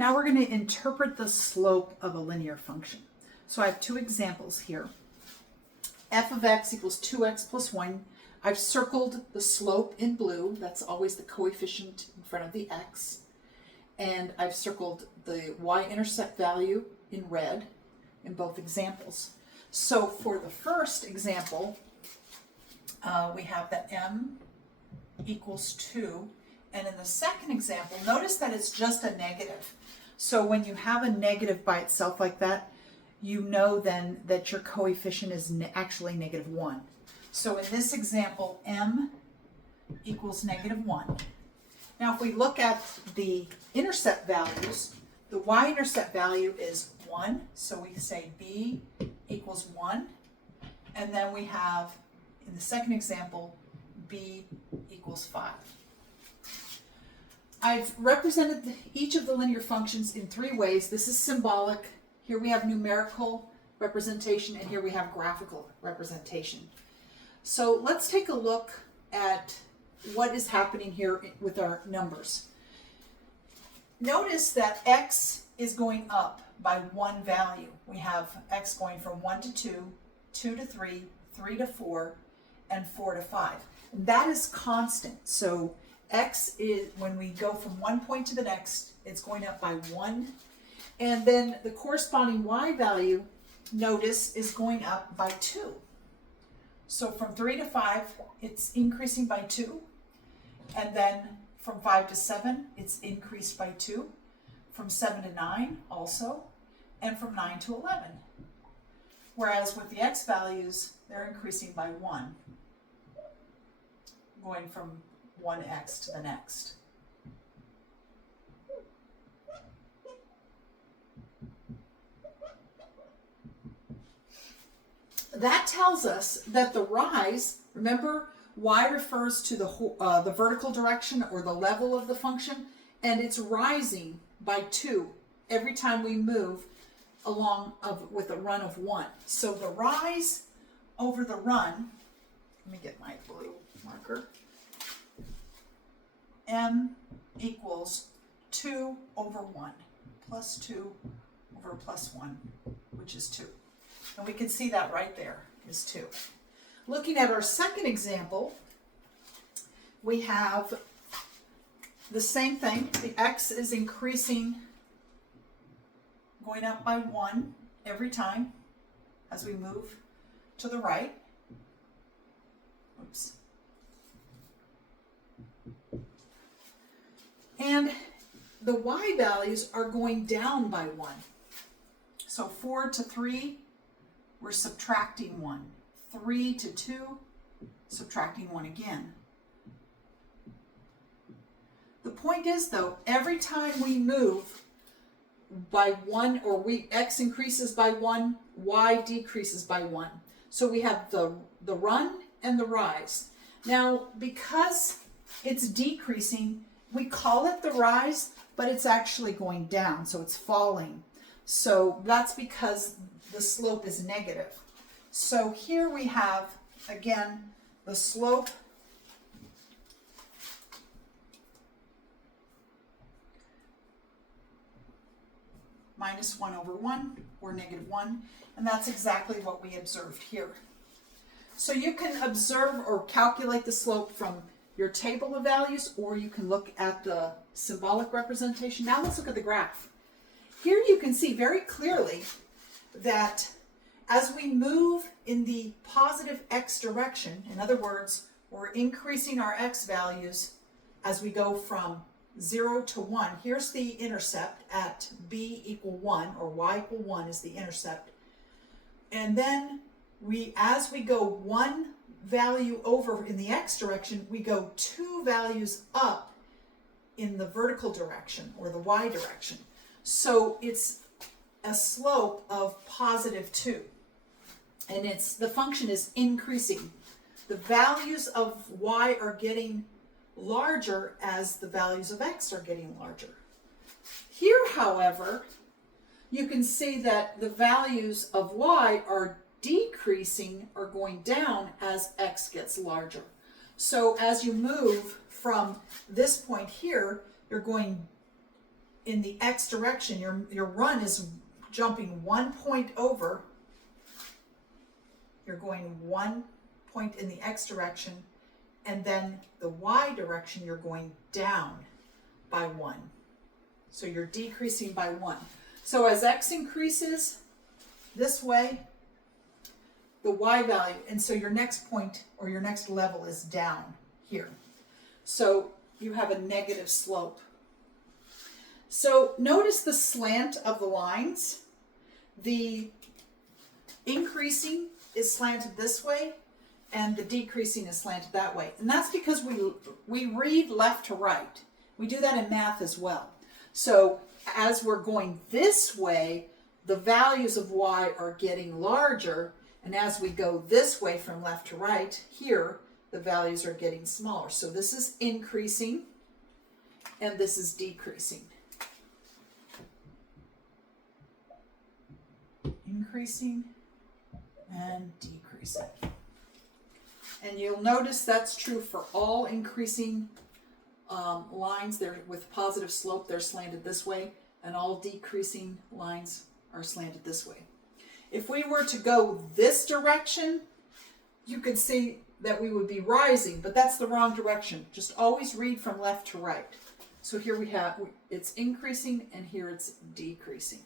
Now we're going to interpret the slope of a linear function. So I have two examples here. F of x equals 2x plus 1. I've circled the slope in blue. That's always the coefficient in front of the x. And I've circled the y-intercept value in red in both examples. So for the first example, we have that m equals 2. And in the second example, notice that it's just a negative. So when you have a negative by itself like that, you know then that your coefficient is actually -1. So in this example, m equals -1. Now if we look at the intercept values, the y-intercept value is 1. So we say b equals 1. And then we have, in the second example, b equals 5. I've represented each of the linear functions in 3 ways. This is symbolic. Here we have numerical representation, and here we have graphical representation. So let's take a look at what is happening here with our numbers. Notice that x is going up by 1 value. We have x going from 1 to 2, 2 to 3, 3 to 4, and 4 to 5. And that is constant. So x is, when we go from one point to the next, it's going up by 1. And then the corresponding y value, notice, is going up by 2. So from 3 to 5, it's increasing by 2. And then from 5 to 7, it's increased by 2. From 7 to 9 also. And from 9 to 11. Whereas with the x values, they're increasing by 1. Going from one x to the next. That tells us that the rise, remember, y refers to the vertical direction or the level of the function, and it's rising by 2 every time we move along with a run of 1. So the rise over the run, let me get my blue marker, m equals 2 over 1 plus 2 over plus 1, which is 2. And we can see that right there is 2. Looking at our second example, we have the same thing. The x is increasing, going up by 1 every time as we move to the right. Oops. And the y values are going down by 1. So 4 to 3, we're subtracting 1. 3 to 2, subtracting 1 again. The point is, though, every time we move by 1, or x increases by 1, y decreases by 1. So we have the run and the rise. Now, because it's decreasing, we call it the rise, but it's actually going down, so it's falling. So that's because the slope is negative. So here we have, again, the slope minus 1 over 1, or -1, and that's exactly what we observed here. So you can observe or calculate the slope from your table of values, or you can look at the symbolic representation. Now let's look at the graph. Here you can see very clearly that as we move in the positive x direction, in other words, we're increasing our x values as we go from 0 to 1. Here's the intercept at b equal 1, or y equal 1 is the intercept. And then as we go 1 value over in the x direction, we go 2 values up in the vertical direction, or the y direction. So it's a slope of positive 2. And the function is increasing. The values of y are getting larger as the values of x are getting larger. Here, however, you can see that the values of y are decreasing or going down as x gets larger. So as you move from this point here, you're going in the X direction, your run is jumping 1 point over. You're going 1 point in the X direction, and then the Y direction, you're going down by 1. So you're decreasing by 1. So as X increases this way, the Y value, and so your next point or your next level is down here. So you have a negative slope. So notice the slant of the lines. The increasing is slanted this way and the decreasing is slanted that way. And that's because we read left to right. We do that in math as well. So as we're going this way, the values of Y are getting larger, and as we go this way from left to right, here, the values are getting smaller. So this is increasing and this is decreasing. Increasing and decreasing. And you'll notice that's true for all increasing lines. They're with positive slope, they're slanted this way, and all decreasing lines are slanted this way. If we were to go this direction, you could see that we would be rising, but that's the wrong direction. Just always read from left to right. So here we have, it's increasing and here it's decreasing.